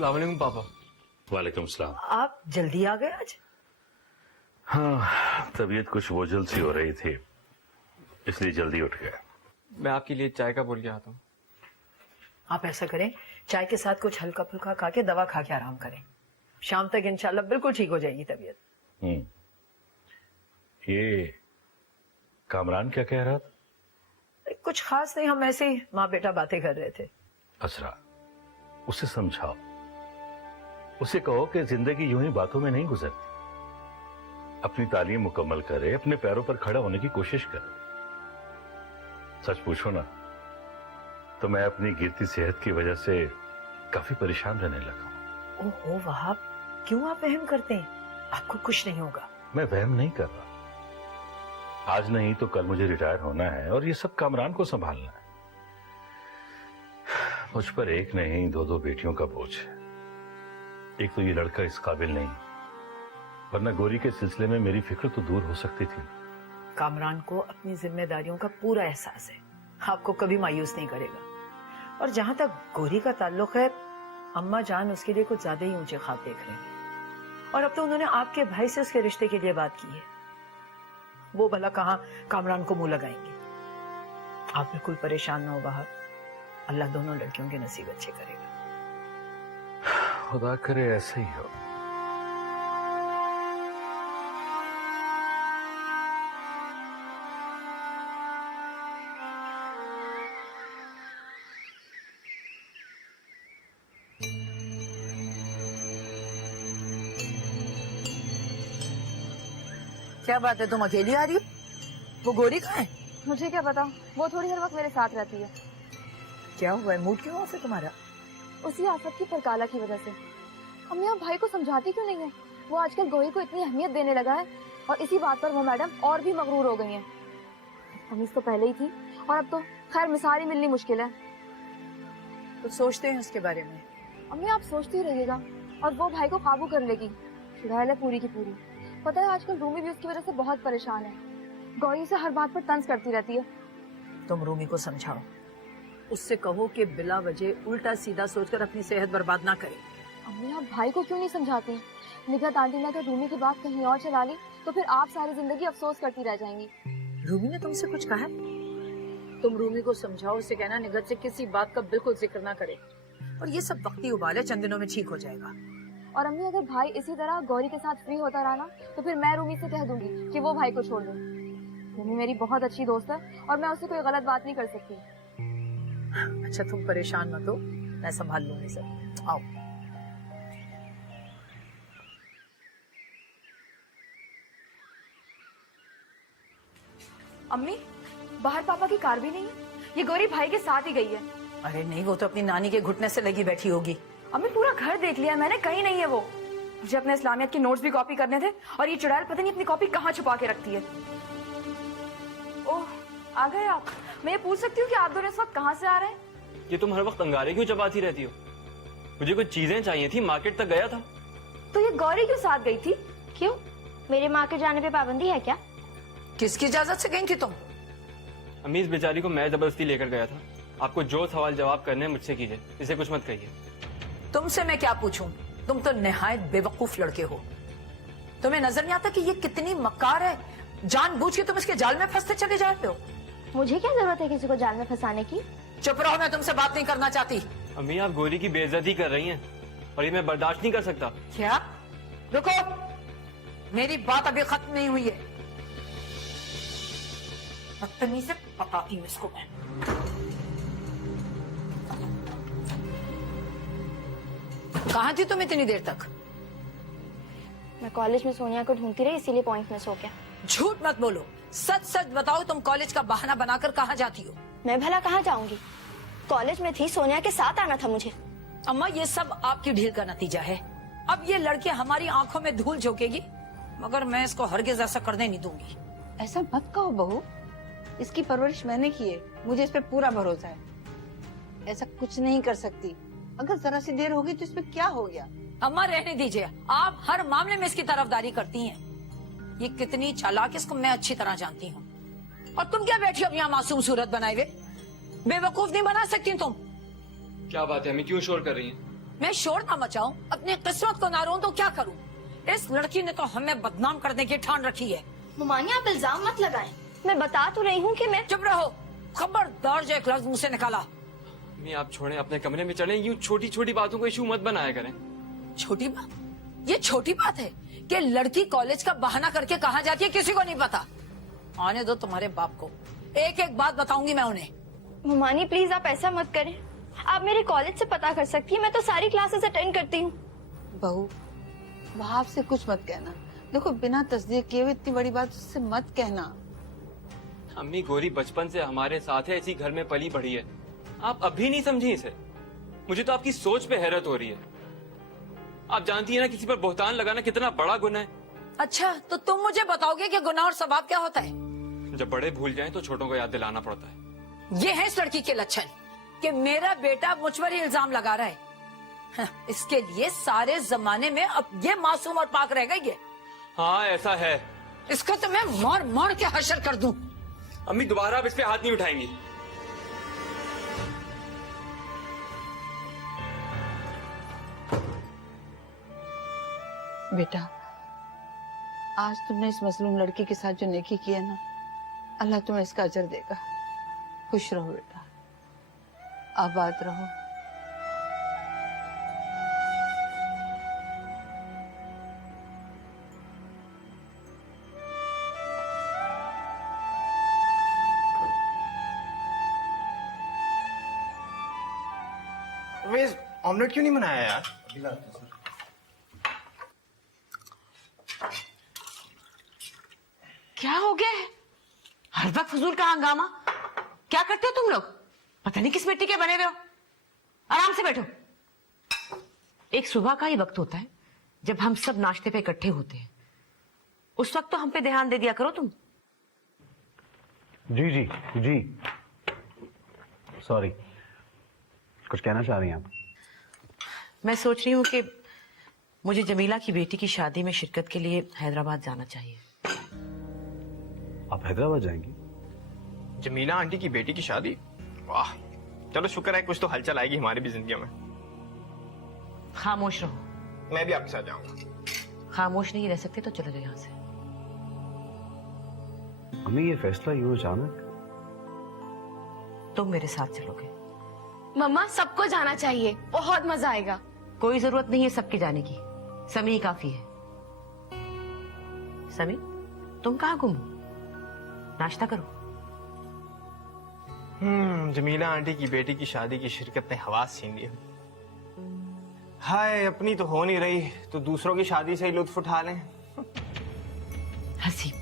अस्सलाम वालेकुम पापा। वालेकुम सलाम। आप जल्दी आ गए आज? हाँ, तबीयत कुछ बोझल सी हो रही थी, इसलिए जल्दी उठ गया। मैं आपके लिए चाय का बोल के आता हूँ। आप ऐसा करें, चाय के साथ कुछ हल्का फुल्का खा के दवा खा के आराम करें। शाम तक इंशाल्लाह बिल्कुल ठीक हो जाएगी तबीयत। ये कामरान क्या कह रहा था? कुछ खास नहीं, हम ऐसे ही माँ बेटा बातें कर रहे थे। असरा, उसे समझाओ, उसे कहो कि जिंदगी यूं ही बातों में नहीं गुजरती। अपनी तालीम मुकम्मल करे, अपने पैरों पर खड़ा होने की कोशिश करे। सच पूछो ना तो मैं अपनी गिरती सेहत की वजह से काफी परेशान रहने लगा हूं। ओहो वहाब, क्यों आप वहम करते हैं? आपको कुछ नहीं होगा। मैं वहम नहीं कर रहा। आज नहीं तो कल मुझे रिटायर होना है और ये सब कामरान को संभालना है। मुझ पर एक नहीं दो दो बेटियों का बोझ है। एक तो ये लड़का इस काबिल नहीं, वरना गोरी के सिलसिले में मेरी फिक्र तो दूर हो सकती थी। कामरान को अपनी जिम्मेदारियों का पूरा एहसास है, आपको कभी मायूस नहीं करेगा। और जहां तक गोरी का ताल्लुक है, अम्मा जान उसके लिए कुछ ज्यादा ही ऊंचे ख्वाब देख रहे हैं। और अब तो उन्होंने आपके भाई से उसके रिश्ते के लिए बात की है। वो भला कहां कामरान को मुंह लगाएंगे। आप बिल्कुल परेशान ना हो वहाब, अल्लाह दोनों लड़कियों के नसीब अच्छे करेगा। खुदा करे ऐसे ही हो। क्या बात है, तुम अकेली आ रही हो? वो गोरी कहाँ है? मुझे क्या पता, वो थोड़ी हर वक्त मेरे साथ रहती है। क्या हुआ है, मूड क्यों ऑफ है तुम्हारा? उसी आफत की परकाला की वजह से। अम्मी आप भाई को समझाती क्यों नहीं है? वो आजकल गोरी को इतनी अहमियत देने लगा है और इसी बात पर वो मैडम और भी मगरूर हो गई हैं। अमीज तो पहले ही थी और अब तो खैर मिसाल ही मिलनी मुश्किल है। तो सोचते हैं उसके बारे में। अम्मी आप सोचती रहिएगा और वो भाई को काबू कर लेगी। चुड़ैल है पूरी की पूरी। पता है आजकल रूमी भी उसकी वजह से बहुत परेशान है। गौरी से हर बात पर तंज करती रहती है। तुम रूमी को समझाओ, उससे कहो कि बिला वजह उल्टा सीधा सोचकर अपनी सेहत बर्बाद ना करे। अम्मी आप भाई को क्यों नहीं समझाती? निगत आंटी ने अगर रूमी की बात कहीं और चला ली तो फिर आप सारी जिंदगी अफसोस करती रह जाएंगी। रूमी ने तुमसे कुछ कहा है? तुम रूमी को समझाओ, उससे कहना निगत से किसी बात का बिल्कुल जिक्र ना करे। और ये सब वक्ती उबाल है, चंद दिनों में ठीक हो जाएगा। और अम्मी अगर भाई इसी तरह गौरी के साथ फ्री होता रहा ना तो फिर मैं रूमी से कह दूंगी कि वो भाई को छोड़ दे। रूमी मेरी बहुत अच्छी दोस्त है और मैं उससे कोई गलत बात नहीं कर सकती। अच्छा तुम परेशान मत हो, मैं संभाल लूंगी सब। आओ। अम्मी बाहर पापा की कार भी नहीं है, ये गौरी भाई के साथ ही गई है। अरे नहीं, वो तो अपनी नानी के घुटने से लगी बैठी होगी। अम्मी पूरा घर देख लिया मैंने, कहीं नहीं है वो। मुझे अपने इस्लामियत के नोट्स भी कॉपी करने थे और ये चुड़ैल पता नहीं अपनी कॉपी कहाँ छुपा के रखती है। ओह आ गए आप। मैं ये पूछ सकती हूँ कि आप दोनों इस वक्त कहाँ से आ रहे हैं? ये तुम हर वक्त अंगारे क्यों चबाती रहती हो? मुझे कुछ चीजें चाहिए थी, मार्केट तक गया था। तो ये गौरी क्यों साथ गई थी? क्यों, मेरे माँ के जाने पे पाबंदी है क्या? किसकी इजाजत से गई थी तुम? अम्मी इस बेचारी को मैं जबरदस्ती लेकर गया था। आपको जो सवाल जवाब करने हैं मुझसे कीजिए, इसे कुछ मत कहिए। तुमसे मैं क्या पूछूं? तुम तो निहायत बेवकूफ लड़के हो। तुम्हें नजर नहीं आता कि ये कितनी मक्कार है? जानबूझ के तुम इसके जाल में फंसते चले जाते हो। मुझे क्या जरूरत है किसी को जाल में फंसाने की? चुप रहो, मैं तुमसे बात नहीं करना चाहती। अम्मी आप गोरी की बेइज्जती कर रही हैं और ये मैं बर्दाश्त नहीं कर सकता। क्या? रुको, मेरी बात अभी खत्म नहीं हुई है। बदतमीजी से पकाती हूँ इसको मैं। कहाँ थी तुम इतनी देर तक? मैं कॉलेज में सोनिया को ढूंढती रही, इसीलिए पॉइंट मिस हो गया। झूठ मत बोलो, सच सच बताओ, तुम कॉलेज का बहाना बनाकर कहाँ जाती हो? मैं भला कहाँ जाऊंगी, कॉलेज में थी, सोनिया के साथ आना था मुझे। अम्मा ये सब आपकी ढील का नतीजा है। अब ये लड़की हमारी आंखों में धूल झोंकेगी, मगर मैं इसको हरगिज ऐसा करने नहीं दूंगी। ऐसा मत कहो बहू, इसकी परवरिश मैंने की है, मुझे इस पे पूरा भरोसा है। ऐसा कुछ नहीं कर सकती। अगर जरा सी देर होगी तो इसमें क्या हो गया? अम्मा रहने दीजिए, आप हर मामले में इसकी तरफदारी करती हैं। ये कितनी चालाक इसको मैं अच्छी तरह जानती हूँ। और तुम क्या बैठी हो यहाँ मासूम सूरत बनाए हुए? बेवकूफ नहीं बना सकती तुम। क्या बात है अम्मी, क्यों शोर कर रही हैं? मैं शोर ना मचाऊं, अपनी किस्मत को ना रोऊं तो क्या करूं? इस लड़की ने तो हमें बदनाम करने की ठान रखी है। ममानी आप इल्जाम मत लगाएं। मैं बता तो रही हूँ कि मैं चुप रहो, खबरदार जो एक लफ्ज मुंह से निकाला। अम्मी आप छोड़ें, अपने कमरे में चलें। यूं छोटी छोटी बातों को इशू मत बनाया करें। छोटी बात? ये छोटी बात है कि लड़की कॉलेज का बहाना करके कहाँ जाती है किसी को नहीं पता। आने दो तुम्हारे बाप को, एक एक बात बताऊंगी मैं उन्हें। ममानी प्लीज आप ऐसा मत करें। आप मेरे कॉलेज से पता कर सकती हैं, मैं तो सारी क्लासेस अटेंड करती हूँ। बहू, बाप से कुछ मत कहना। देखो, बिना तस्दीक किए हुए इतनी बड़ी बात उससे मत कहना। अम्मी गौरी बचपन से हमारे साथ है, इसी घर में पली बढ़ी है। आप अभी नहीं समझी इसे? मुझे तो आपकी सोच पे हैरत हो रही है। आप जानती है ना किसी पर बोहतान लगाना कितना बड़ा गुनाह है। अच्छा, तो तुम मुझे बताओगे कि गुनाह और सवाब क्या होता है? जब बड़े भूल जाएं तो छोटों को याद दिलाना पड़ता है। ये है इस लड़की के लक्षण कि मेरा बेटा मुझ पर ही इल्जाम लगा रहा है। हाँ, इसके लिए सारे जमाने में अब ये मासूम और पाक रह गई है। हाँ ऐसा है। इसको तो मैं मार मार के हशर कर दूं। अम्मी दोबारा आप इस पे हाथ नहीं उठाएंगी। बेटा, आज तुमने इस मजलूम लड़की के साथ जो नेकी की है ना, अल्लाह तुम्हें इसका अजर देगा। खुश रहो बेटा, आबाद रहो। वेज ऑमलेट क्यों नहीं बनाया यार? क्या हो गया है? हर वक्त फजूल का हंगामा। क्या करते हो तुम लोग? पता नहीं किस मिट्टी के बने हुए हो। आराम से बैठो। एक सुबह का ही वक्त होता है जब हम सब नाश्ते पे इकट्ठे होते हैं। उस वक्त तो हम पे ध्यान दे दिया करो तुम। जी जी जी, सॉरी। कुछ कहना चाह रही हैं आप? मैं सोच रही हूँ कि मुझे जमीला की बेटी की शादी में शिरकत के लिए हैदराबाद जाना चाहिए। आप हैदराबाद जाएंगी? जमीला आंटी की बेटी की शादी? वाह, चलो शुक्र है कुछ तो हलचल आएगी हमारी भी जिंदगी में। खामोश रहो। मैं भी आपके साथ जाऊंगा। खामोश नहीं रह सकते तो चले जाओ यहाँ से। अम्मी, ये फैसला यूं अचानक? तुम मेरे साथ चलोगे? मम्मा सबको जाना चाहिए, बहुत मजा आएगा। कोई जरूरत नहीं है सबके जाने की, समी काफी है। समी, तुम कहाँ गुम हो? नाश्ता करो। जमीला आंटी की बेटी की शादी की शिरकत ने हवास छीन ली। हाय, अपनी तो हो नहीं रही तो दूसरों की शादी से ही लुत्फ उठा लें। हसीब,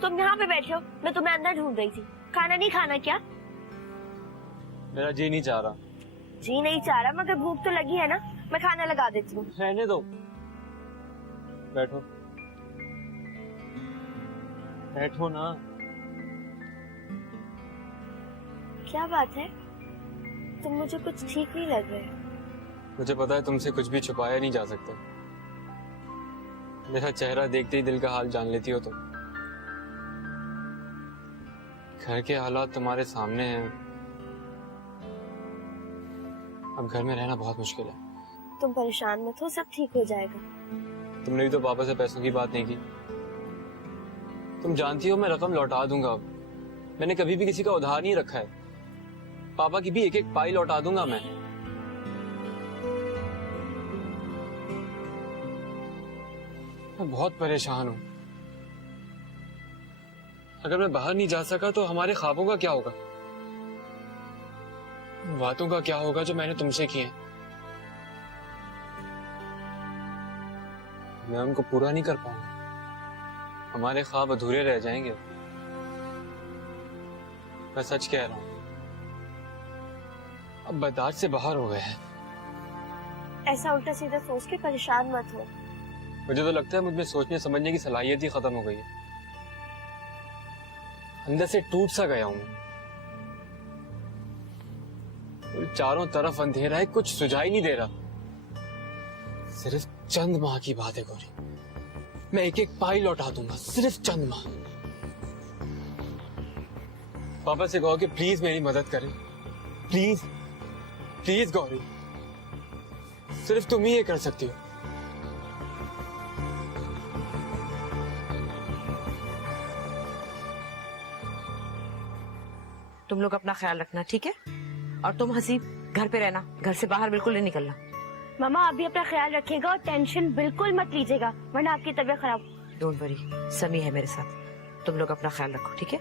तुम यहाँ पे बैठे हो, मैं तुम्हें अंदर ढूंढ रही थी। खाना नहीं खाना क्या? मेरा जी नहीं चाह रहा। जी नहीं चाह रहा, मगर भूख तो लगी है ना, मैं खाना लगा देती हूँ। रहने दो, बैठो बैठो ना। क्या बात है? तुम मुझे कुछ ठीक नहीं लग रहे। मुझे पता है तुमसे कुछ भी छुपाया नहीं जा सकता। मेरा चेहरा देखते ही दिल का हाल जान लेती हो तुम। घर के हालात तुम्हारे सामने हैं। अब घर में रहना बहुत मुश्किल है। तुम परेशान मत हो, सब ठीक हो जाएगा। तुमने भी तो पापा से पैसों की बात नहीं की। तुम जानती हो मैं रकम लौटा दूंगा। मैंने कभी भी किसी का उधार नहीं रखा है। पापा की भी एक एक पाई लौटा दूंगा मैं। मैं बहुत परेशान हूं। अगर मैं बाहर नहीं जा सका तो हमारे ख्वाबों का क्या होगा? उन बातों का क्या होगा जो मैंने तुमसे की हैं? मैं उनको पूरा नहीं कर पाऊंगा। हमारे ख्वाब अधूरे रह जाएंगे। मैं सच कह रहा हूं। अब बर्दाश्त से बाहर हो गए हैं। ऐसा उल्टा सीधा सोच के परेशान मत हो। मुझे तो लगता है मुझ में सोचने समझने की सलाहियत ही खत्म हो गई है। अंदर से टूट सा गया हूं। चारों तरफ अंधेरा है, कुछ सुझाई नहीं दे रहा। सिर्फ चंद माह की बात है गौरी, मैं एक एक पाई लौटा दूंगा, सिर्फ चंद माह। पापा से कहो कि प्लीज मेरी मदद करें, प्लीज प्लीज गौरी, सिर्फ तुम ही ये कर सकती हो। तुम लोग अपना ख्याल रखना, ठीक है? और तुम हसीब घर पे रहना, घर से बाहर बिल्कुल नहीं निकलना। मामा आप भी अपना ख्याल रखिएगा और टेंशन बिल्कुल मत लीजिएगा, वरना आपकी तबीयत खराब। डोंट वरी, समी है मेरे साथ, तुम लोग अपना ख्याल रखो, ठीक है?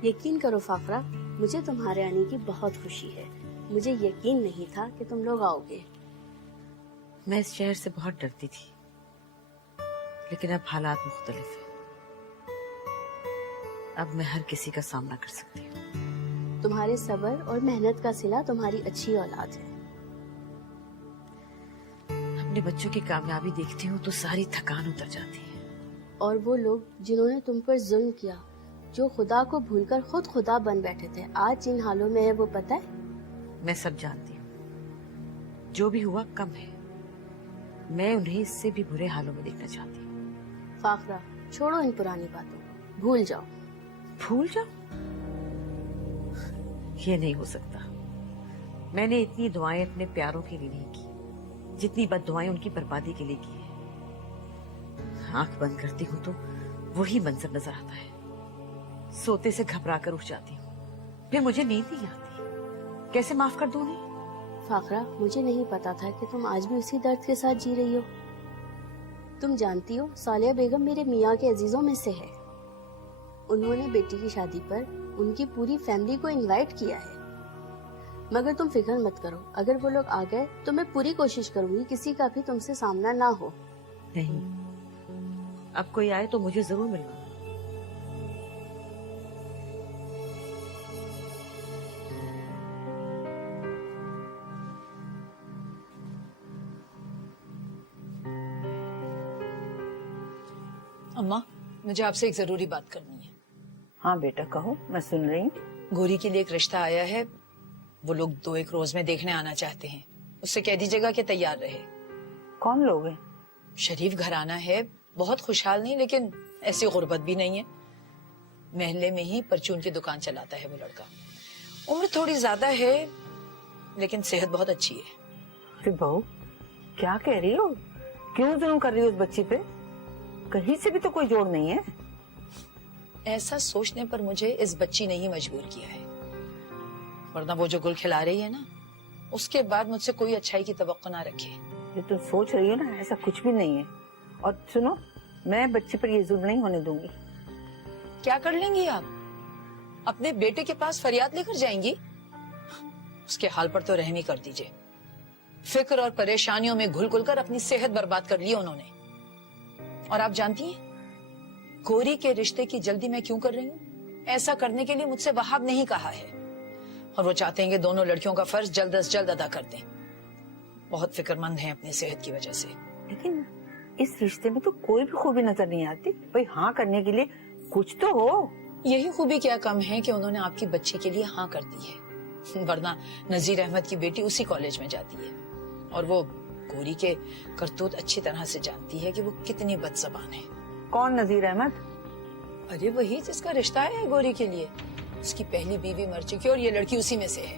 यकीन करो फाफरा, मुझे तुम्हारे आने की बहुत खुशी है। मुझे यकीन नहीं था कि तुम लोग आओगे। मैं इस शहर से बहुत डरती थी, लेकिन अब हालात मुख्तलिफ हैं। अब मैं हर किसी का सामना कर सकती हूँ। तुम्हारे सब्र और मेहनत का सिला तुम्हारी अच्छी औलाद है। अपने बच्चों की कामयाबी देखती हूँ तो सारी थकान उतर जाती है। और वो लोग जिन्होंने तुम पर जुल्म किया, जो खुदा को भूलकर खुद खुदा बन बैठे थे, आज जिन हालों में है वो पता है? मैं सब जानती हूँ, जो भी हुआ कम है। मैं उन्हें इससे भी बुरे हालों में देखना चाहती हूँ। फाफरा, छोड़ो इन पुरानी बातों को, भूल जाओ। भूल जाओ? ये नहीं हो सकता। मैंने इतनी दुआएं अपने प्यारों के लिए नहीं की जितनी बद्दुआएं उनकी बर्बादी के लिए की है। आंख बंद करती हूँ तो वही मंजर नजर आता है। सोते से घबरा कर उठ जाती हूँ, फिर मुझे नींद नहीं आती। कैसे माफ कर दूं उन्हें? फाखरा, मुझे नहीं पता था कि तुम आज भी उसी दर्द के साथ जी रही हो। तुम जानती हो, सालिया बेगम मेरे मियाँ के अजीजों में से है। उन्होंने बेटी की शादी पर उनकी पूरी फैमिली को इनवाइट किया है। मगर तुम फिक्र मत करो, अगर वो लोग आ गए तो मैं पूरी कोशिश करूंगी किसी का भी तुमसे सामना ना हो। नहीं, अब कोई आए तो मुझे जरूर मिलवाना। अम्मा, मुझे आपसे एक जरूरी बात करनी है। हाँ बेटा कहो, मैं सुन रही हूँ। गोरी के लिए एक रिश्ता आया है, वो लोग 2-1 रोज में देखने आना चाहते हैं। उससे कह दीजिएगा कि तैयार रहे। कौन लोग हैं? शरीफ घराना है, बहुत खुशहाल नहीं लेकिन ऐसी गुर्बत भी नहीं है। महल्ले में ही परचून की दुकान चलाता है वो लड़का। उम्र थोड़ी ज्यादा है लेकिन सेहत बहुत अच्छी है। अरे बहू, क्या कह रही हो? क्यों जुल्म कर रही हो उस बच्ची पे? कहीं से भी तो कोई जोड़ नहीं है। ऐसा सोचने पर मुझे इस बच्ची ने ही मजबूर किया है, वरना वो जो गुल खिला रही है ना, उसके बाद मुझसे कोई अच्छाई की तवक्को ना रखे। ये तुम सोच रही हो ना, ऐसा कुछ भी नहीं है। और सुनो, मैं बच्ची पर ये जुल्म नहीं होने दूंगी। क्या कर लेंगी आप? अपने बेटे के पास फरियाद लेकर जाएंगी? उसके हाल पर तो रहम ही कर दीजिए। फिक्र और परेशानियों में घुल घुल कर अपनी सेहत बर्बाद कर ली उन्होंने। और आप जानती हैं गोरी के रिश्ते की जल्दी मैं क्यों कर रही हूँ? ऐसा करने के लिए मुझसे वहाब नहीं कहा है, और वो चाहते हैं कि दोनों लड़कियों का फर्ज जल्द अज जल्द अदा कर दें। बहुत फिक्रमंद हैं अपनी सेहत की वजह से। लेकिन इस रिश्ते में तो कोई भी खूबी नजर नहीं आती। भाई हाँ करने के लिए कुछ तो हो। यही खूबी क्या कम है कि उन्होंने आपकी बच्ची के लिए हाँ कर दी है, वरना नजीर अहमद की बेटी उसी कॉलेज में जाती है और वो गोरी के करतूत अच्छी तरह से जानती है कि वो कितनी बदज़बान है। कौन नजीर अहमद? अरे वही जिसका रिश्ता है गोरी के लिए। उसकी पहली बीवी मर चुकी है और ये लड़की उसी में से है।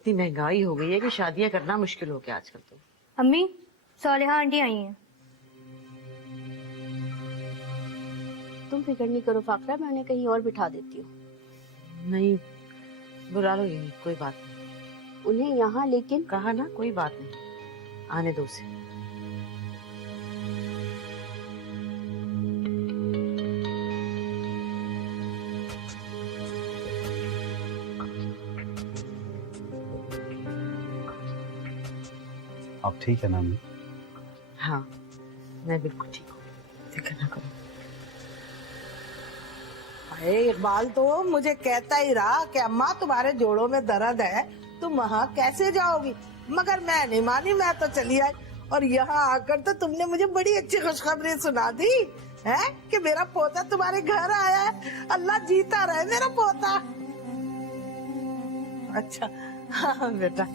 इतनी महंगाई हो गई है कि शादियां करना मुश्किल हो गया आजकल तो। अम्मी, सालिहा आंटी आई हैं। तुम फिक्र नहीं करो फाकरा, मैं उन्हें कहीं और बिठा देती हूँ। नहीं, बुला लो, यही कोई बात नहीं। उन्हें यहाँ लेकिन कहा ना, कोई बात नहीं। आने दो उसे। आप ठीक है ना अम्मी? हाँ, मैं बिल्कुल ठीक हूँ, फिक्र ना करो। अरे इकबाल तो मुझे कहता ही रहा कि अम्मा तुम्हारे जोड़ों में दर्द है, तुम वहाँ कैसे जाओगी, मगर मैं नहीं मानी, मैं तो चली आई। और यहाँ आकर तो तुमने मुझे बड़ी अच्छी खुशखबरी सुना दी है कि मेरा पोता तुम्हारे घर आया है। अल्लाह जीता रहे मेरा पोता। अच्छा हाँ बेटा।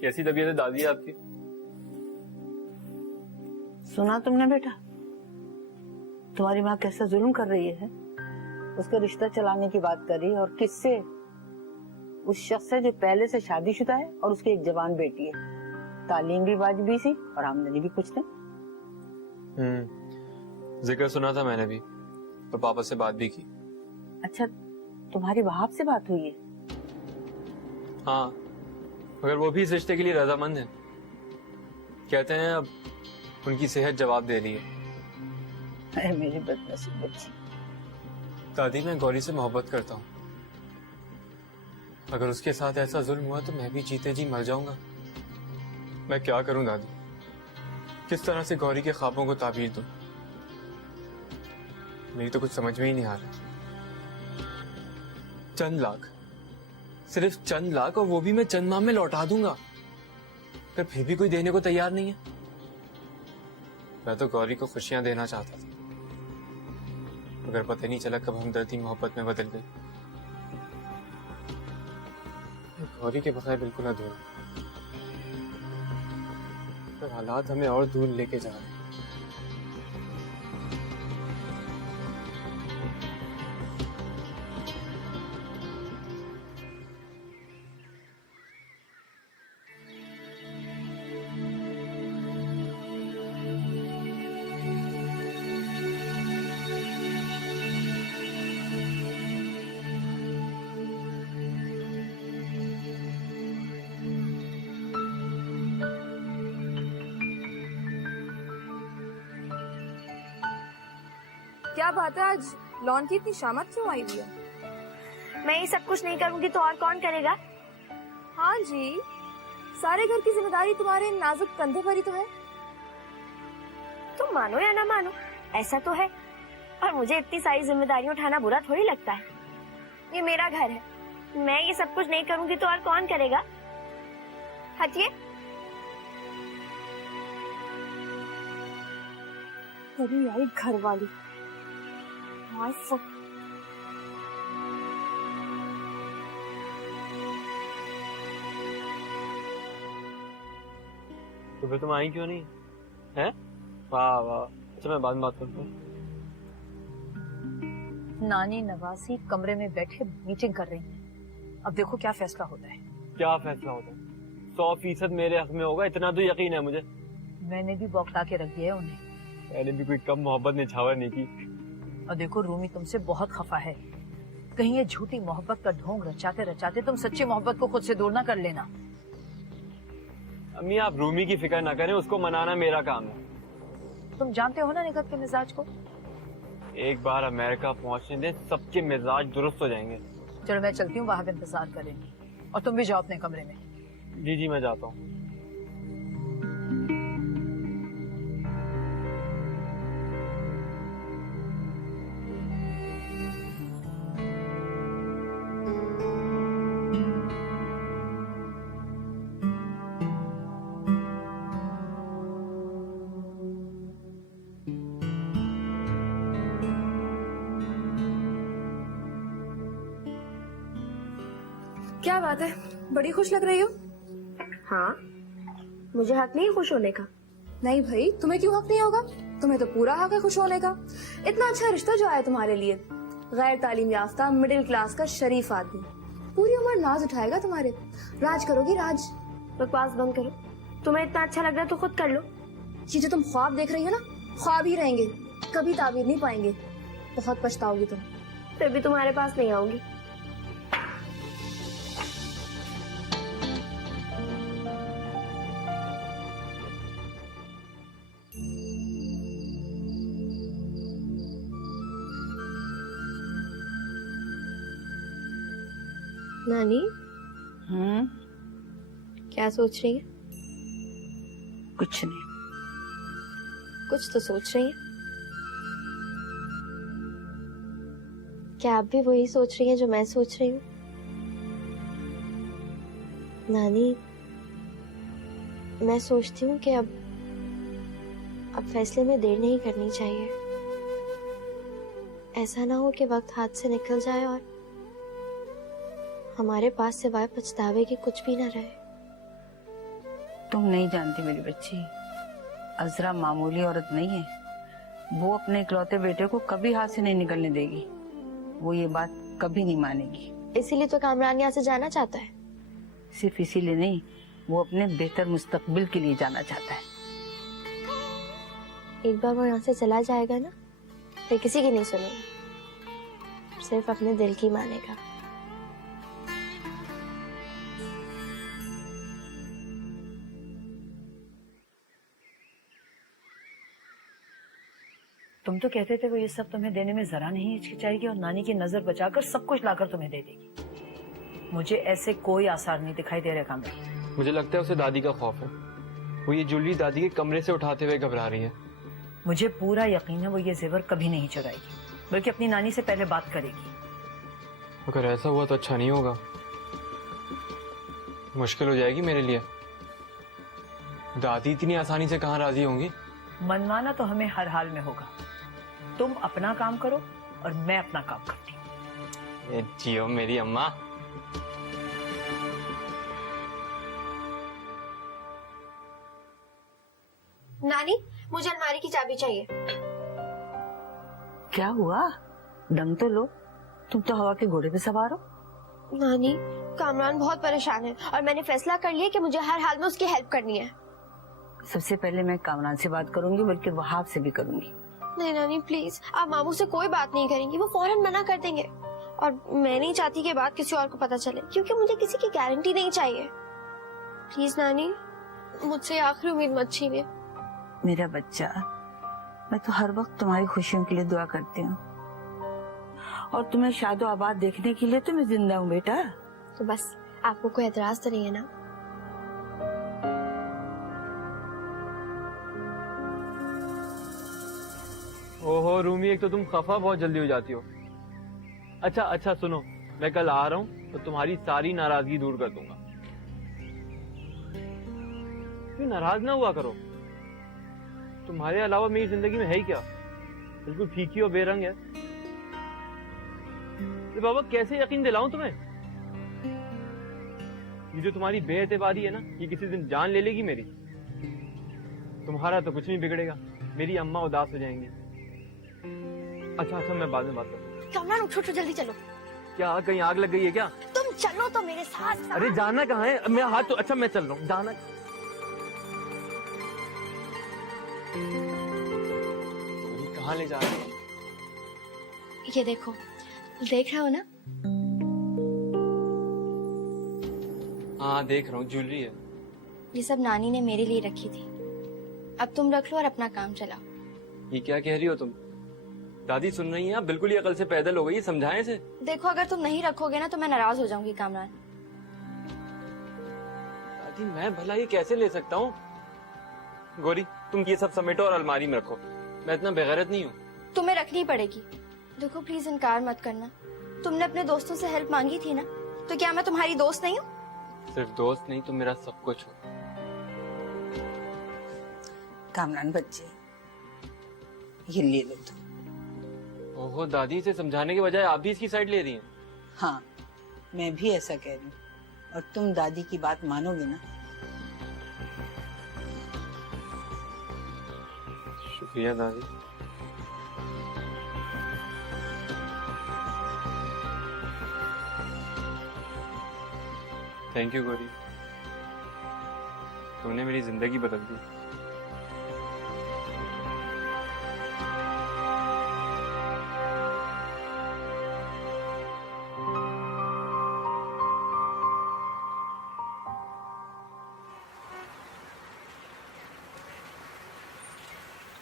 कैसी तबीयत है दादी आपकी? सुना तुमने बेटा, तुम्हारी माँ कैसा जुल्म कर रही है? उसका रिश्ता चलाने की बात करी, और किससे? उस शख्स से जो पहले से शादीशुदा है और उसकी एक जवान बेटी है, तालीम भी वाजिबी सी और आमदनी भी कुछ नहीं। जिक्र सुना था मैंने भी, और पापा से बात भी की। अच्छा, तुम्हारी वहाब से बात हुई है? हाँ, मगर वो भी इस रिश्ते के लिए रजामंद है। कहते हैं अब उनकी सेहत जवाब दे रही है। अरे मेरी बदनसीब बच्ची। दादी, मैं गौरी से मोहब्बत करता हूँ। अगर उसके साथ ऐसा जुल्म हुआ तो मैं भी जीते जी मर जाऊंगा। मैं क्या करूं दादी? किस तरह से गौरी के ख्वाबों को ताबीर दूं? मेरी तो कुछ समझ में ही नहीं आ रहा। चंद लाख, सिर्फ चंद लाख, और वो भी मैं चंद माह में लौटा दूंगा। पर फिर भी कोई देने को तैयार नहीं है। मैं तो गौरी को खुशियां देना चाहता था, मगर पता नहीं चला कब हमदर्दी मोहब्बत में बदल गई। गौरी के बगैर बिल्कुल अधूरा, पर हालात हमें और दूर लेके जा रहे हैं। क्या बात है, आज लॉन की इतनी शामत क्यों आई हुई है? मैं ये सब कुछ नहीं करूंगी तो और कौन करेगा? हाँ जी, सारे घर की जिम्मेदारी तुम्हारे नाजुक कंधे पर ही तो है। तुम मानो या ना मानो, ऐसा तो है। और मुझे इतनी सारी जिम्मेदारियां उठाना बुरा थोड़ी लगता है। ये मेरा घर है, मैं ये सब कुछ नहीं करूंगी तो और कौन करेगा? हटिए। कभी आई घर वाली। My fuck. तो फिर तुम आई क्यों नहीं? हैं? वाह वाह। अच्छा, मैं बाद में बात करता हूँ। नानी नवासी कमरे में बैठे मीटिंग कर रही हैं। अब देखो क्या फैसला होता है। क्या फैसला होता है? 100% मेरे हक में होगा, इतना तो यकीन है मुझे। मैंने भी बौखला के रख दिया है उन्हें। मैंने भी कोई कम मोहब्बत निछावर नहीं की। और देखो, रूमी तुमसे बहुत खफा है। कहीं ये झूठी मोहब्बत का ढोंग रचाते रचाते तुम सच्ची मोहब्बत को खुद से दूर ना कर लेना। अम्मी, आप रूमी की फिक्र ना करें, उसको मनाना मेरा काम है। तुम जानते हो ना निकत के मिजाज को। एक बार अमेरिका पहुंचने दें, सबके मिजाज दुरुस्त हो जाएंगे। चलो मैं चलती हूँ, बाहर इंतजार करेंगे। और तुम भी जाओ अपने कमरे में। जी जी, मैं जाता हूँ। क्या बात है, बड़ी खुश लग रही हो। हाँ, मुझे हक नहीं है खुश होने का। नहीं भाई, तुम्हें क्यों हक नहीं होगा? तुम्हें तो पूरा हक है खुश होने का। इतना अच्छा रिश्ता जो आया तुम्हारे लिए, गैर तालीम याफ्ता मिडिल क्लास का शरीफ आदमी, पूरी उम्र नाज उठाएगा तुम्हारे। राज करोगी राज। बकवास बंद करो। तुम्हें इतना अच्छा लग रहा है तो खुद कर लो। ये जो तुम ख्वाब देख रही हो ना, ख्वाब ही रहेंगे, कभी ताबीर नहीं पाएंगे। बहुत पछताओगी तुम। फिर भी तुम्हारे पास नहीं आऊंगी। नानी, क्या सोच रही है? कुछ नहीं। कुछ तो सोच रही है। क्या आप भी वही सोच रही हैं जो मैं सोच रही हूँ? नानी, मैं सोचती हूँ कि अब फैसले में देर नहीं करनी चाहिए। ऐसा ना हो कि वक्त हाथ से निकल जाए और हमारे पास सिवाय पछतावे के कुछ भी ना रहे। तुम नहीं जानती मेरी बच्ची, अजरा मामूली औरत नहीं है। वो अपने इकलौते बेटे को कभी हाथ से नहीं निकलने देगी। वो ये बात कभी नहीं मानेगी। इसीलिए तो कामरान यहाँ से जाना चाहता है। सिर्फ इसीलिए नहीं, वो अपने बेहतर मुस्तकबिल के लिए जाना चाहता है। एक बार वो यहाँ से चला जाएगा ना, फिर किसी की नहीं सुनेगा, सिर्फ अपने दिल की मानेगा। तुम तो कहते थे वो ये सब तुम्हें देने में जरा नहीं हिचकिचाएगी और नानी की नजर बचाकर सब कुछ लाकर तुम्हें दे देगी। मुझे ऐसे कोई आसार नहीं दिखाई दे रहे कामरान। मुझे लगता है उसे दादी का खौफ है। वो ये ज्वेलरी दादी के कमरे से उठाते हुए घबरा रही है। मुझे पूरा यकीन है वो ये जेवर कभी नहीं चुराएगी, बल्कि अपनी नानी से पहले बात करेगी। अगर ऐसा हुआ तो अच्छा नहीं होगा, मुश्किल हो जाएगी मेरे लिए। दादी इतनी आसानी से कहाँ राजी होंगी? मनवाना तो हमें हर हाल में होगा। तुम अपना काम करो और मैं अपना काम करती हूँ। जियो मेरी अम्मा। नानी, मुझे अलमारी की चाबी चाहिए। क्या हुआ? दम तो लो, तुम तो हवा के घोड़े पे सवार हो। नानी, कामरान बहुत परेशान है और मैंने फैसला कर लिया कि मुझे हर हाल में उसकी हेल्प करनी है। सबसे पहले मैं कामरान से बात करूंगी, बल्कि वहाब से भी करूंगी। नहीं नानी प्लीज, आप मामू से कोई बात नहीं करेंगी, वो फौरन मना कर देंगे। और मैं नहीं चाहती कि बात किसी और को पता चले, क्योंकि मुझे किसी की गारंटी नहीं चाहिए। प्लीज नानी, मुझसे आखिरी उम्मीद मत छीनिए। मेरा बच्चा, मैं तो हर वक्त तुम्हारी खुशियों के लिए दुआ करती हूँ और तुम्हें शादो आबाद देखने के लिए तो मैं जिंदा हूँ बेटा। तो बस आपको कोई एतराज तो नहीं है ना? ओहो रूमी, एक तो तुम खफा बहुत जल्दी हो जाती हो। अच्छा सुनो, मैं कल आ रहा हूँ तो तुम्हारी सारी नाराजगी दूर कर दूंगा। क्यों नाराज ना हुआ करो, तुम्हारे अलावा मेरी जिंदगी में है ही क्या? बिल्कुल फीकी और बेरंग है। तो बाबा कैसे यकीन दिलाऊं तुम्हें? ये जो तुम्हारी बेएतबारी है ना, ये किसी दिन जान ले लेगी मेरी। तुम्हारा तो कुछ नहीं बिगड़ेगा, मेरी अम्मा उदास हो जाएंगी। अच्छा मैं बाद में बात करता हूँ। कामरान उठो, जल्दी चलो। क्या कहीं आग लग गई है क्या? तुम चलो तो मेरे साथ। अरे जाना कहाँ है? मैं हाथ तो अच्छा मैं चल रहा हूँ। जाना कहाँ ले जा रहे हो? ये देखो, देख रहे हो ना? हाँ देख रहा हूँ, ज्वेलरी है। ये सब नानी ने मेरे लिए रखी थी। अब तुम रख लो और अपना काम चलाओ। ये क्या कह रही हो तुम? दादी सुन रही हैं? आप बिल्कुल ही अकल से पैदल हो गई, समझाएं इसे। देखो, अगर तुम नहीं रखोगे ना तो मैं नाराज हो जाऊंगी कामरान। दादी मैं भला ये कैसे ले सकता हूँ? गोरी तुम ये सब समेटो और अलमारी में रखो, मैं इतना बेगैरत नहीं हूँ। तुम्हें रखनी पड़ेगी। देखो प्लीज इनकार मत करना, तुमने अपने दोस्तों से हेल्प मांगी थी ना, तो क्या मैं तुम्हारी दोस्त नहीं हूँ? सिर्फ दोस्त नहीं, तुम मेरा सब कुछ हो। कामरान बच्चे, ये ले लो तुम। ओहो दादी, इसे समझाने के बजाय आप भी इसकी साइड ले रही हैं। हाँ, मैं भी ऐसा कह रही हूँ और तुम दादी की बात मानोगे ना? शुक्रिया दादी। थैंक यू गोरी, तुमने मेरी जिंदगी बदल दी।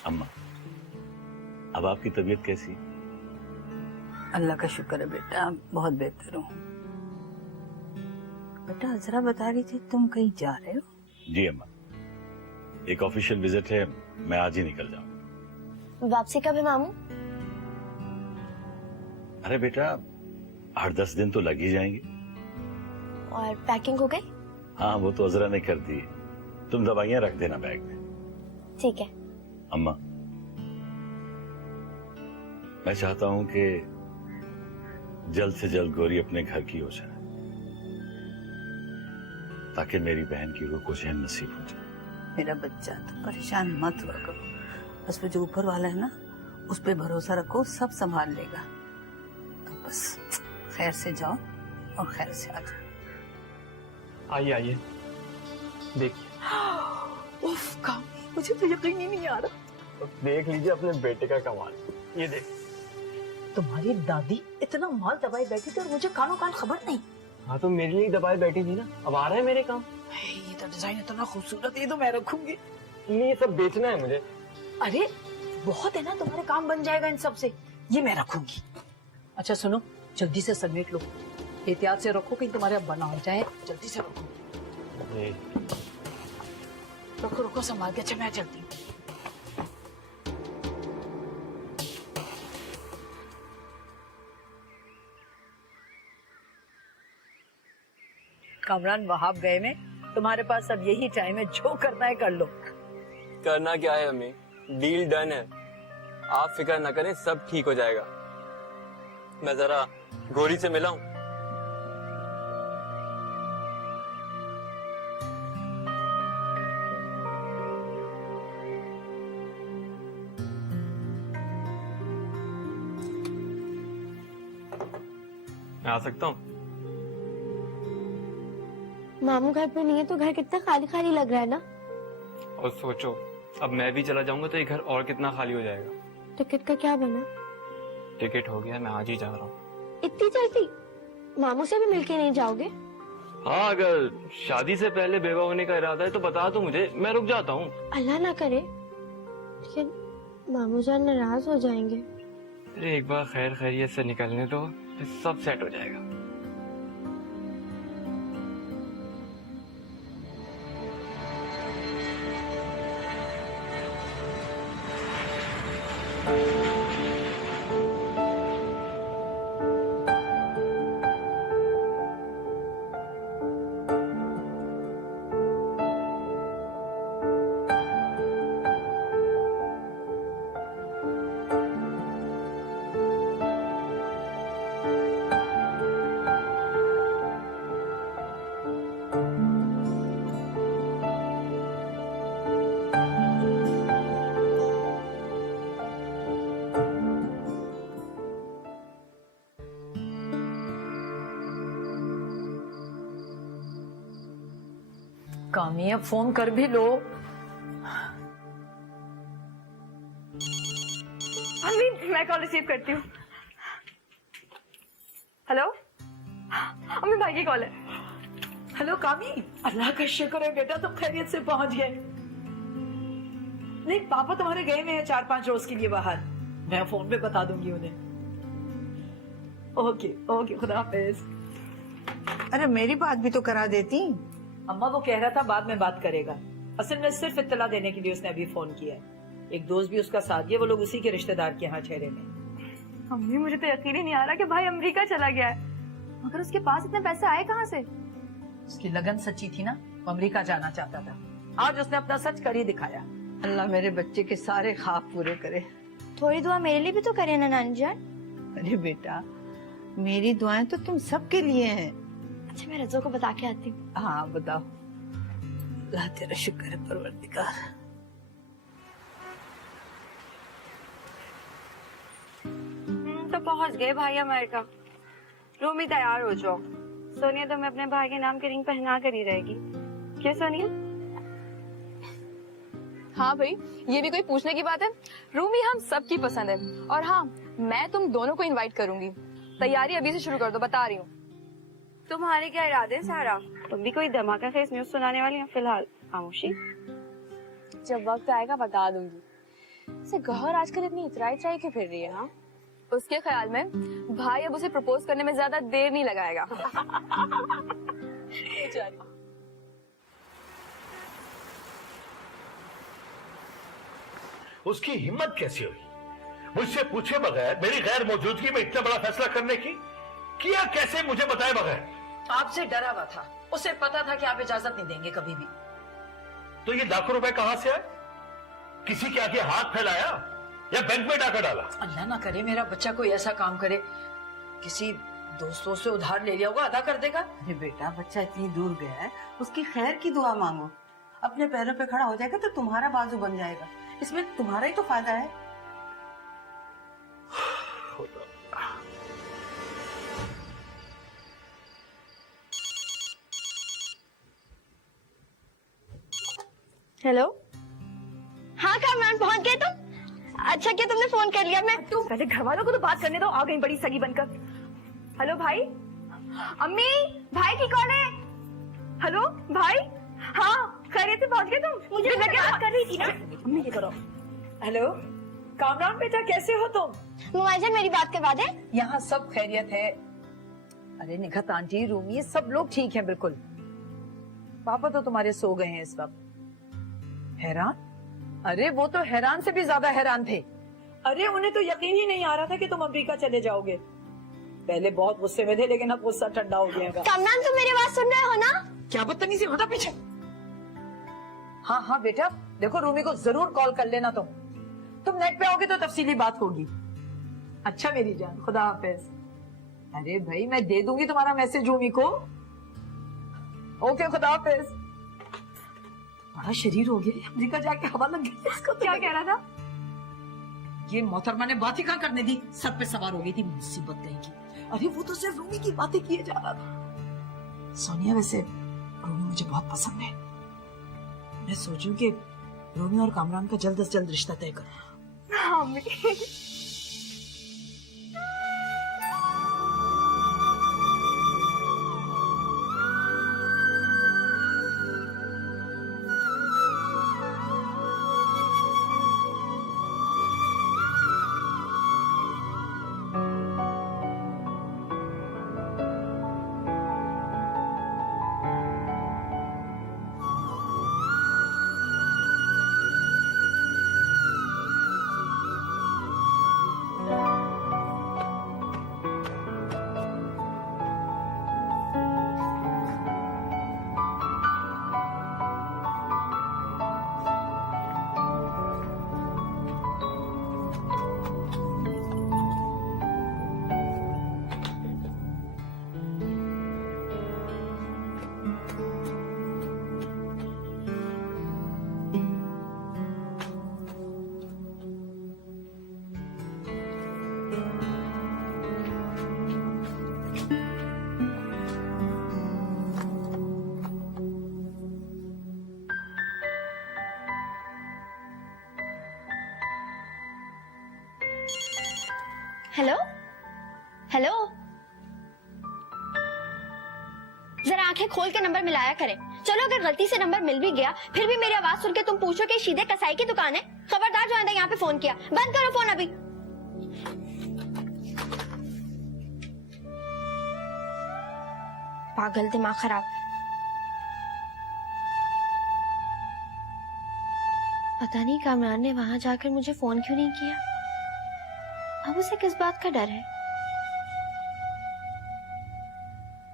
अम्मा, अब आपकी तबीयत कैसी है? अल्लाह का शुक्र है बेटा, बहुत बेहतर हूँ। बेटा जरा बता रही थी तुम कहीं जा रहे हो? जी अम्मा, एक ऑफिशियल विजिट है, मैं आज ही निकल जाऊंगा। वापसी कब है मामू? अरे बेटा 8-10 दिन तो लग ही जाएंगे। और पैकिंग हो गई? हाँ वो तो अजरा ने कर दी, तुम दवाइयां रख देना बैग में। ठीक है। अम्मा, मैं चाहता हूं कि जल्द से जल्द गौरी अपने घर की हो जाए, ताकि मेरी बहन की रूह को चैन नसीब हो जाए। मेरा बच्चा, तुम परेशान मत हुआ करो, बस वो जो ऊपर वाला है ना उस पे भरोसा रखो, सब संभाल लेगा। तो बस खैर से जाओ और खैर से आ जाओ। आइए आइए, देखिए। उफ कामी, मुझे तो यकीन ही नहीं आ रहा। तो देख लीजिए अपने बेटे का कमाल। ये देख, तुम्हारी दादी इतना माल दबाई बैठी थी और मुझे कानों कान खबर नहीं। हाँ तो मेरे लिए दबाई बैठी थी ना, अब आ रहा है मेरे काम। ये तो डिजाइन इतना खूबसूरत है, ये तो मैं रखूंगी। ये सब बेचना है मुझे। अरे बहुत है ना, तुम्हारे काम बन जाएगा इन सब से, ये मैं रखूंगी। अच्छा सुनो, जल्दी से समेट लो, एहतियात से रखो कहीं तुम्हारे अब बना हो जाए। जल्दी से रखो, रखो रखो संभाल के। अच्छा मैं चलती हूँ। कामरान वहाब गए में, तुम्हारे पास अब यही टाइम है, जो करना है कर लो। करना क्या है अम्मी, डील डन है। आप फिक्र ना करें, सब ठीक हो जाएगा। मैं जरा गौरी से मिला हूं। मैं आ सकता हूँ? मामू घर पे नहीं है तो घर कितना खाली खाली लग रहा है ना। और सोचो, अब मैं भी चला जाऊंगा तो ये घर और कितना खाली हो जाएगा। टिकट का क्या बना? टिकट हो गया, मैं आज ही जा रहा हूँ। इतनी जल्दी? मामू से भी मिलके नहीं जाओगे? हाँ, अगर शादी से पहले बेवा होने का इरादा है तो बता दो मुझे, मैं रुक जाता हूँ। अल्लाह ना करे, लेकिन मामू जान नाराज हो जाएंगे। अरे एक बार खैर खैरियत से निकलने दो, फिर सब सेट हो जाएगा। कामी, अब फोन कर भी लो। अम्मी मैं कॉल रिसीव करती हूँ। हेलो अम्मी, भाई की कॉल है। हेलो कामी, अल्लाह का शुक्र है बेटा तुम खैरियत से पहुंच गए। नहीं, पापा तुम्हारे गए हुए हैं 4-5 रोज के लिए बाहर, मैं फोन पे बता दूंगी उन्हें। ओके ओके, खुदा हाफिज। अरे मेरी बात भी तो करा देती। अम्मा वो कह रहा था बाद में बात करेगा, असल में सिर्फ इत्तला देने के लिए उसने अभी फोन किया है। एक दोस्त भी उसका साथ दिया, वो लोग उसी के रिश्तेदार के यहाँ ठहरे में। अम्मी मुझे तो यकीन ही नहीं आ रहा कि भाई अमेरिका चला गया है, मगर उसके पास इतने पैसे आए कहाँ से? उसकी लगन सच्ची थी ना, वो अमेरिका जाना चाहता था। आज उसने अपना सच कर ही दिखाया। अल्लाह मेरे बच्चे के सारे ख्वाब पूरे करे। थोड़ी दुआ मेरे लिए भी तो करे ना नानी जान। अरे बेटा, मेरी दुआएं तो तुम सबके लिए हैं। अच्छा मैं रज़ो को बता के आती हूँ। हाँ बताओ। अल्लाह तेरा शुक्र है परवरदिगार। तो पहुंच गए भाई अमेरिका। रूमी तैयार हो जाओ। सोनिया तुम्हें अपने भाई के नाम की रिंग पहना कर ही रहेगी। क्या सोनिया? हाँ भाई, ये भी कोई पूछने की बात है? रूमी हम सबकी पसंद है। और हाँ, मैं तुम दोनों को इनवाइट करूंगी। तैयारी अभी से शुरू कर दो, बता रही हूँ। तुम्हारे क्या इरादे हैं सारा? तुम भी कोई धमाका खेज न्यूज सुनाने वाली हो? फिलहाल खामोशी। जब वक्त आएगा बता दूंगी। इसे गौहर आजकल इतनी इतराई क्यों फिर रही है? हाँ, उसके ख्याल में भाई अब उसे प्रपोज करने में ज्यादा देर नहीं लगाएगा। उसकी हिम्मत कैसी हुई मुझसे पूछे बगैर मेरी गैर मौजूदगी में इतना बड़ा फैसला करने की? किया कैसे मुझे बताए बगैर? आपसे डरा हुआ था, उसे पता था कि आप इजाजत नहीं देंगे कभी भी। तो ये लाखों रुपए कहां से आए? किसी के आगे हाथ फैलाया या बैंक में डाका डाला? अल्लाह ना करे मेरा बच्चा कोई ऐसा काम करे, किसी दोस्तों से उधार ले लिया होगा, अदा कर देगा। अरे बेटा, बच्चा इतनी दूर गया है, उसकी खैर की दुआ मांगो। अपने पैरों पे खड़ा हो जाएगा तो तुम्हारा बाजू बन जाएगा, इसमें तुम्हारा ही तो फायदा है। हेलो, हाँ कामरान, पहुंच गए तुम? अच्छा क्या तुमने फोन कर लिया? मैं पहले घर वालों को तो बात करने दो, आ गई बड़ी सगी बनकर। हेलो भाई, अम्मी, भाई की कॉल है। हेलो भाई, हाँ खैरियत से पहुंच गए तुम? मुझे बात कर रही थी ना। अम्मी ये करो। हेलो कामरान बेटा, कैसे हो तुम? मोबाइल से मेरी बात करवा दे। यहाँ सब खैरियत है। अरे निखत आंटी, रूमी, सब लोग ठीक हैं बिल्कुल। पापा तो तुम्हारे सो गए हैं इस वक्त। हैरान? अरे वो तो हैरान से भी ज्यादा हैरान थे। अरे उन्हें तो यकीन ही नहीं आ रहा था कि तुम अमेरिका चले जाओगे। पहले बहुत गुस्से में थे, लेकिन अब गुस्सा ठंडा हो गया। कामरान, तुम मेरी बात सुन रहे हो ना? क्या बदतमीजी, होता पीछे। हाँ हाँ बेटा, देखो रूमी को जरूर कॉल कर लेना। तुम नेट पे आओगे तो तफसीली बात होगी। अच्छा मेरी जान, खुदा हाफिज। अरे भाई, मैं दे दूंगी तुम्हारा मैसेज रूमी को। ओके, खुदा हाफिज। बड़ा शरीर हो गया, अमेरिका जाके हवा लग गई इसको। तो क्या कह रहा था? ये मोहतरमा ने बात ही कहाँ करने दी, सर पे सवार हो गई थी मुसीबत कहीं की। अरे वो तो सिर्फ रूमी की बातें किए जा रहा था। सोनिया, वैसे रूमी मुझे बहुत पसंद है। मैं सोचूं कि रूमी और कामरान का जल्द से जल्द रिश्ता तय करूं। हाँ, हेलो हेलो, जरा आंखें खोल के नंबर मिलाया करें। चलो अगर गलती से नंबर मिल भी गया, फिर भी मेरी आवाज सुन के तुम पूछो कि सीधे कसाई की दुकान है। खबरदार जो आइंदा यहाँ पे फोन किया। बंद करो फोन अभी। पागल, दिमाग खराब। पता नहीं कामरान ने वहां जाकर मुझे फोन क्यों नहीं किया। अब उसे किस बात का डर है?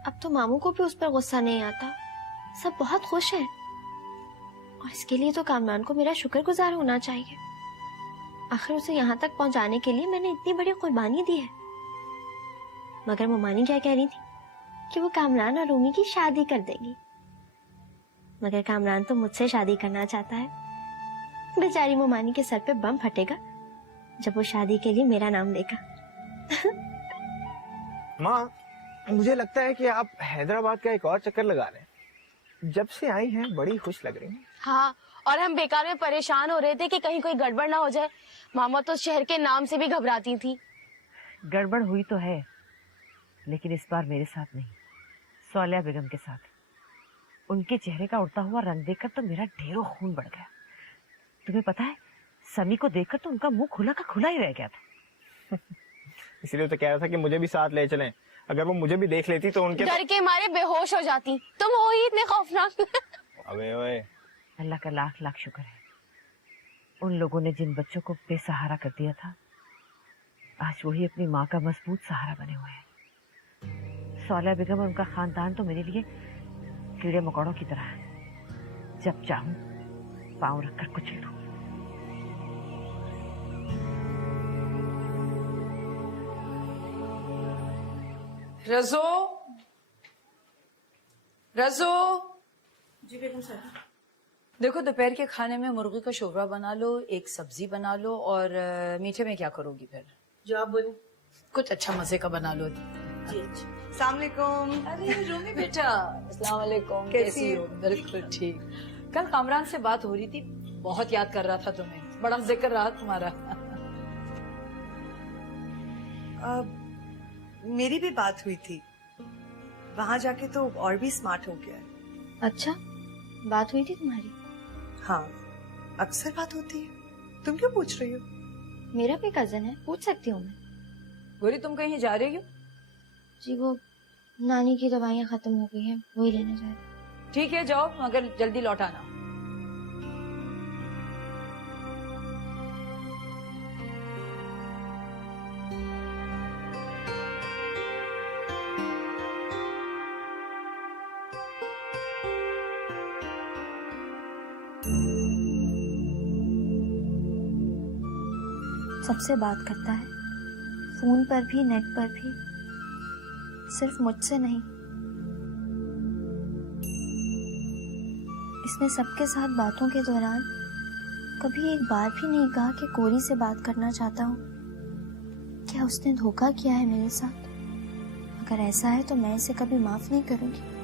अब तो मामू को भी उस पर गुस्सा नहीं आता, सब बहुत खुश हैं। और इसके लिए तो कामरान को मेरा शुक्रगुजार होना चाहिए। आखिर उसे यहाँ तक पहुँचाने के लिए मैंने इतनी बड़ी कुर्बानी दी है। मगर मोमानी क्या कह रही थी कि वो कामरान और रूमी की शादी कर देगी। मगर कामरान तो मुझसे शादी करना चाहता है। बेचारी मोमानी के सर पे बम फटेगा जब वो शादी के लिए मेरा नाम लेगा। माँ, मुझे लगता है कि आप हैदराबाद का एक और चक्कर लगा रहे हैं। जब से आई हैं बड़ी खुश लग रही हैं। हाँ, और हम बेकार में परेशान हो रहे थे कि कहीं कोई गड़बड़ ना हो जाए। मामा तो शहर के नाम से भी घबराती थी। गड़बड़ हुई तो है, लेकिन इस बार मेरे साथ नहीं, सौलिया बेगम के साथ। उनके चेहरे का उड़ता हुआ रंग देखकर तो मेरा ढेरों खून बढ़ गया। तुम्हें पता है, समी को देखकर तो उनका मुंह खुला का खुला ही रह गया था। इसलिए तो कह रहा था कि मुझे भी साथ ले चलें। अगर वो मुझे भी देख लेती तो उनके डर के मारे बेहोश हो जाती। तुम हो ही इतने खौफनाक। अबे ओए, अल्लाह का लाख लाख शुक्र है, उन लोगों ने जिन बच्चों को बेसहारा कर दिया था, आज वही अपनी माँ का मजबूत सहारा बने हुए हैं। सौलिया बेगम और उनका खानदान तो मेरे लिए कीड़े मकोड़ों की तरह है। जब चाहूं पांव रखकर कुचल दूं। रजो, रजो। जी बेगम साहब। देखो, दोपहर के खाने में मुर्गी का शोरबा बना लो, एक सब्जी बना लो, और मीठे में क्या करोगी फिर? जो आप बोले। कुछ अच्छा मजे का बना लो। जी अस्सलाम वालेकुम। अरे रूमी बेटा, अस्सलाम वालेकुम। कैसी हो? बिल्कुल ठीक। कल कामरान से बात हो रही थी, बहुत याद कर रहा था तुम्हें, बड़ा जिक्र रहा तुम्हारा। मेरी भी बात हुई थी, वहां जाके तो और भी स्मार्ट हो गया है। अच्छा, बात हुई थी तुम्हारी? हाँ, अक्सर बात होती है। तुम क्यों पूछ रही हो? मेरा भी कजन है, पूछ सकती हूँ मैं। गोरी, तुम कहीं जा रही हो? जी, वो नानी की दवाइयाँ खत्म हो गई हैं, वही लेने जा रही। ठीक है, जाओ, मगर जल्दी लौट आना। सबसे बात करता है, फोन पर भी, नेट पर भी, सिर्फ मुझसे नहीं। इसने सबके साथ बातों के दौरान कभी एक बार भी नहीं कहा कि कोरी से बात करना चाहता हूँ। क्या उसने धोखा किया है मेरे साथ? अगर ऐसा है तो मैं इसे कभी माफ नहीं करूंगी।